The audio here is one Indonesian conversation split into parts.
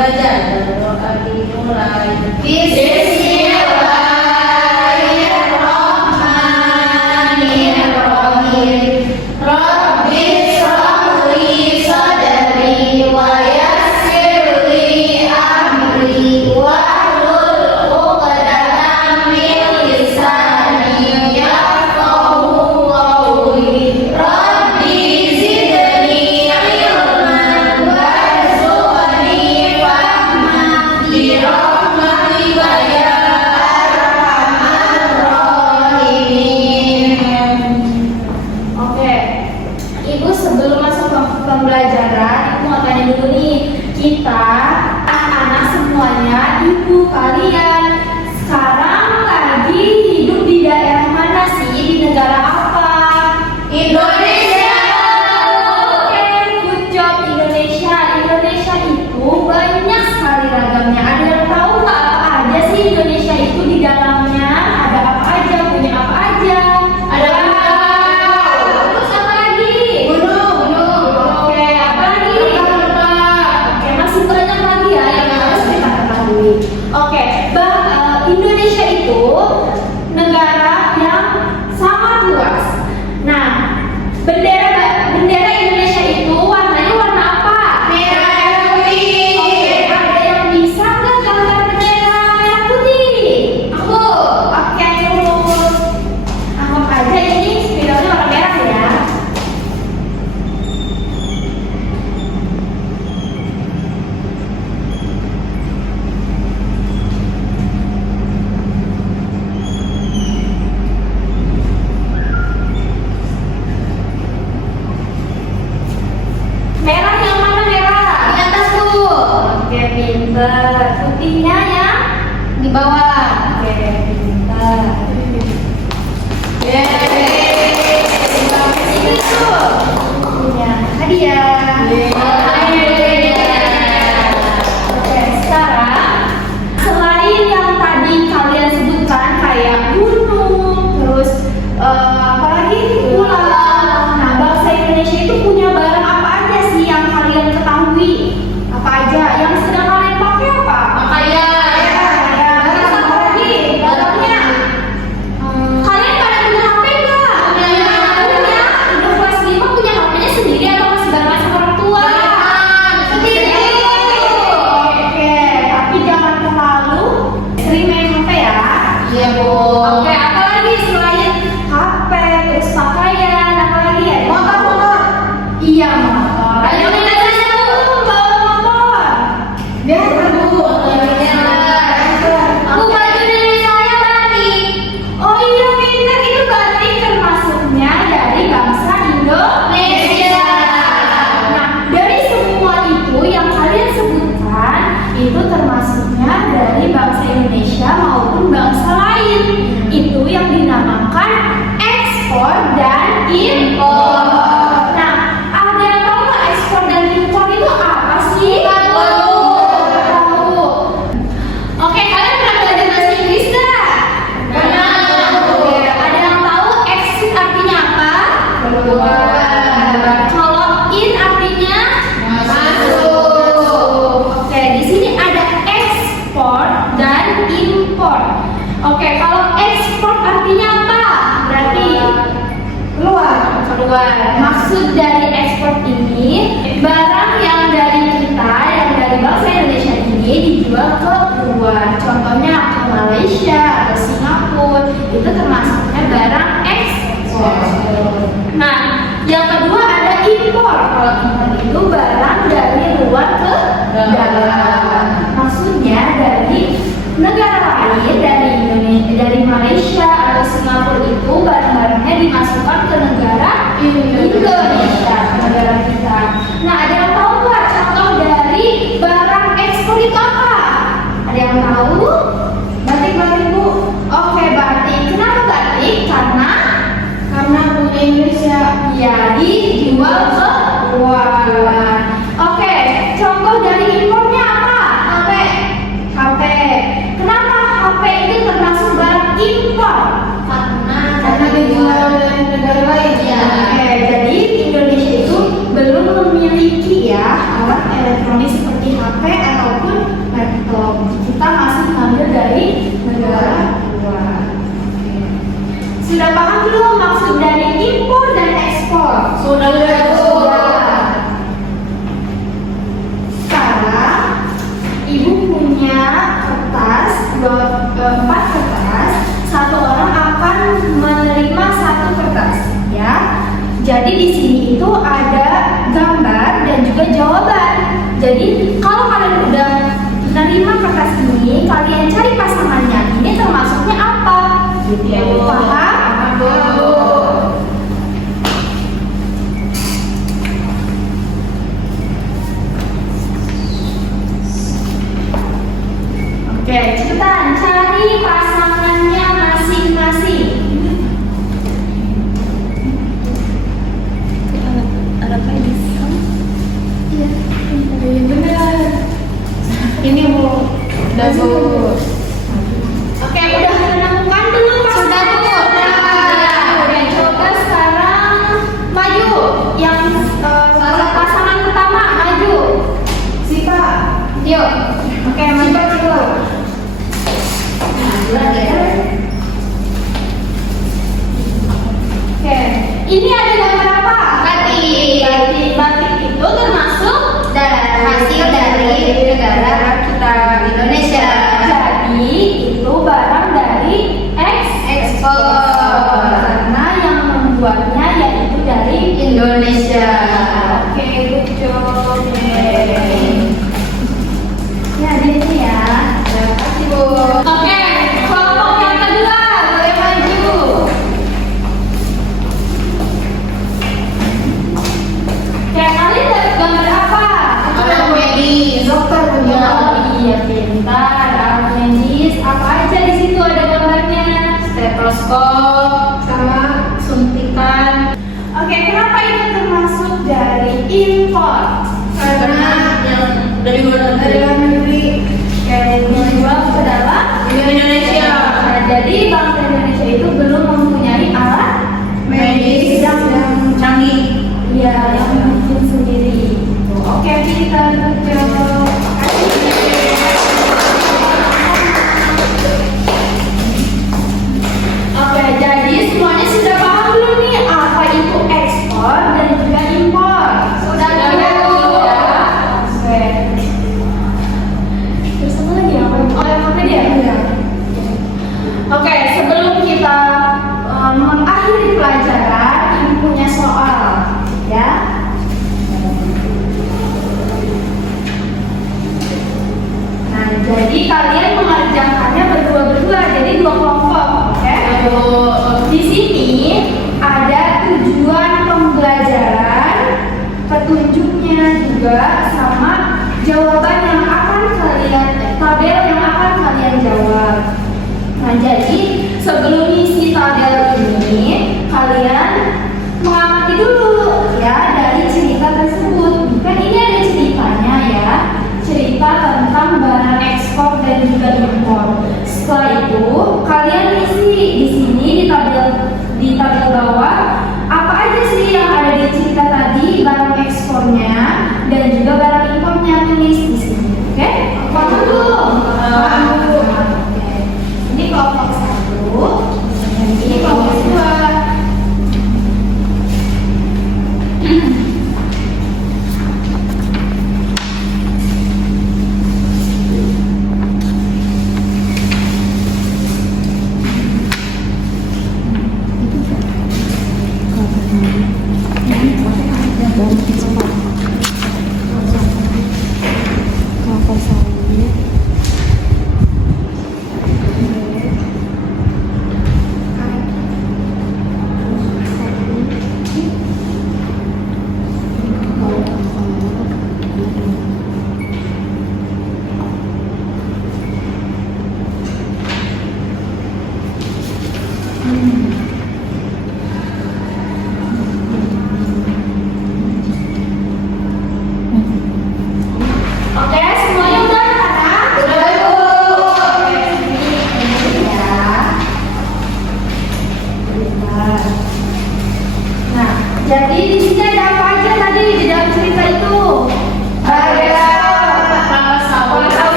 belajar. Berdoa dimulai. Bismillahirrahmanirrahim. Rabbi shrah li sadri wa yassir li amri wahlul 'uqdatam min lisani yafqahu qawli. Rabbi zidni ilman warzuqni fahman bi rahmatika ya arhamar rahimin. Oke, Ibu sebelum masuk ke pembelajaran, Ibu mau tanya dulu nih, kita anak-anak semuanya, ibu kalian sekarang lagi hidup di daerah mana sih? Di negara apa? Indonesia. Oke, good job Indonesia. Indonesia itu banyak sekali ragamnya. Ada yang tahu nggak apa aja sih Indonesia itu di dalamnya? Ada apa aja? Punya apa aja? Ada terus apa lagi? Gunung. Oke, apa lagi? Oke, masih banyak lagi ya yang harus kita ketahui. Oke, Indonesia itu negara yang sangat luas. Nah, bendera Indonesia itu warnanya warna apa? Merah putih. Oke, ada yang bisa nggak gambar bendera merah putih? Aku. Oke, terus anggap aja ini spidolnya warna merah ya. Merah yang mana merah? Di atas tuh. Oke, pinter. Putihnya ya di bawah. Oke, pinter. Yeay. Ini tuh putihnya. Hadiah. Oke, sekarang selain yang tadi kalian sebutkan kayak gunung, terus apalagi pulau. Nah, bangsa Indonesia itu punya barang apa aja sih yang kalian ketahui? Apa aja? Yang sedang kalian pakai apa? Pakaian. Ya. Terus apa lagi? Barangnya. Kalian pada punya HP nggak? Punya. Udah kelas 5 punya HP-nya sendiri atau masih barengan sama orang tua? Sendiri. Oke, tapi jangan terlalu sering main HP ya. Iya, Bu. Oke, apa lagi selain HP, terus pakaian, apa lagi ya? Motor. Iya, motor. Ayo kita dulu bawa motor. Biar Bu. Aku baju dari saya batik. Oh iya, pinter, itu batik termasuknya dari bangsa Indonesia. Nah, dari semua itu yang kalian sebutkan itu termasuknya dari bangsa Indonesia maupun bangsa lain. Itu yang dinamakan ekspor dan impor. Nah, ada yang tahu nggak ekspor dan impor itu apa sih? Tahu. Oke, kalian pernah belajar bahasa Inggris nggak? Pernah. Oke, ada yang tahu exit artinya apa? Keluar. Kalau in artinya masuk. Oke, di sini ada ekspor dan impor. Oke, kalau ekspor artinya apa? Berarti keluar. Maksud dari ekspor ini barang yang dari kita, yang dari bangsa Indonesia ini dijual ke luar. Contohnya ke Malaysia atau Singapura, itu termasuknya barang ekspor. Nah, yang kedua ada impor. Kalau impor itu barang dari luar ke dalam. Maksudnya dari negara lain, dari Indonesia, dari Malaysia atau Singapura itu barang-barangnya dimasukkan ke negara Indonesia, ke negara kita. Nah, ada yang tahu nggak contoh dari barang ekspor itu apa? Ada yang tahu? Batik Bu. Oke, batik. Kenapa batik? Karena punya Indonesia. Ya, dijual ke luar. Oke, contoh dari impornya apa? HP. Kenapa HP itu termasuk barang impor? Karena dijual dari negara lain. Ya. Oke, jadi Indonesia itu belum memiliki ya alat elektronik seperti HP ataupun Kalau kita masih ngambil dari negara luar. Sudah paham belum maksud dari impor dan ekspor? Sudah. Sekarang ibu punya kertas, 4 kertas. Satu orang akan menerima 1 kertas, ya. Jadi di sini itu ada gambar dan juga jawaban. Jadi kalau kalian udah menerima kertas ini, kalian cari pasangannya. Ini termasuknya apa? Gitu. Paham? Oke, cepetan cari pasangannya masing-masing. Ada pencil. Iya, benar. Ini Bu. Udah Bu. Oke, udah menemukan belum pasangannya? Sudah, Bu. Oke, coba sekarang maju. Yang pasangan pertama maju. Sipa. Yuk. Oke, maju dulu. Oke, ini ada gambar apa? Batik. Batik itu termasuk Hasil dari negara kita Indonesia. Jadi itu barang dari Ekspor. karena yang membuatnya yaitu dari Indonesia. Oke, good job. Ya, di sini ya. Terima kasih Bu. Oke, kelompok yang kedua boleh maju. Oke, kalian dapat gambar apa? Alat medis. Dokter punya. Oh iya, pintar. Alat medis. Apa aja di situ ada gambarnya? Stetoskop sama Suntikan. Oke, kenapa itu termasuk dari impor? karena yang dari luar Oke, negeri. dijual ke dalam Indonesia. Nah, jadi bangsa Indonesia itu belum mempunyai alat Medis yang canggih. ya yang bikin sendiri. Oke, kita coba. Oke, jadi semuanya sudah paham belum nih apa itu ekspor dan juga impor? Sudah, Bu. Oke. Terus apa lagi yang oh yang apa dia? Oke, sebelum kita mengakhiri pelajaran, ibu punya soal, ya. Nah, jadi kalian mengerjakannya berdua-berdua, jadi 2 kelompok, oke? Di sini ada tujuan pembelajaran, petunjuknya juga sama jawaban yang akan kalian tabel yang akan kalian jawab. Nah, jadi sebelum isi tabel ini kalian mengamati dulu ya dari cerita tersebut. Kan ini ada ceritanya ya. Cerita tentang barang ekspor dan juga impor. Setelah itu kalian isi di sini di tabel bawah apa aja sih yang ada di cerita tadi, barang ekspornya dan juga barang impornya, tulis di sini. Oke? Paham belum? Paham. Oke. Ini kelompok 1, ini kelompok 2.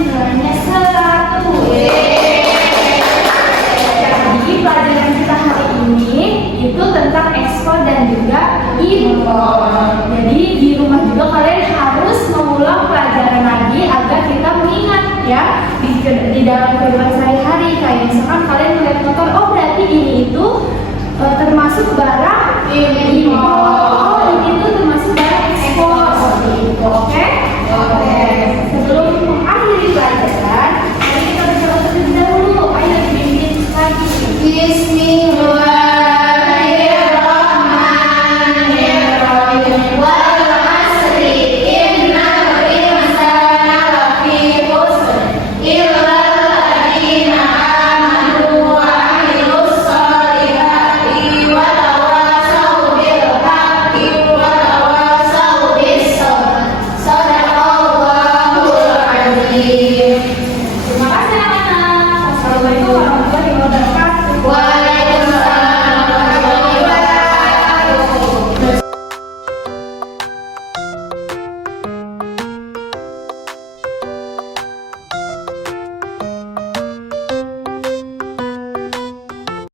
nilainya 100. Jadi pelajaran kita hari ini itu tentang ekspor dan juga impor. Jadi di rumah juga kalian harus mengulang pelajaran lagi agar kita mengingat ya di dalam kehidupan sehari-hari. Kayak misalkan kalian melihat motor, oh berarti ini itu termasuk barang impor. Oh ini itu termasuk barang ekspor seperti itu. Oke? Oke.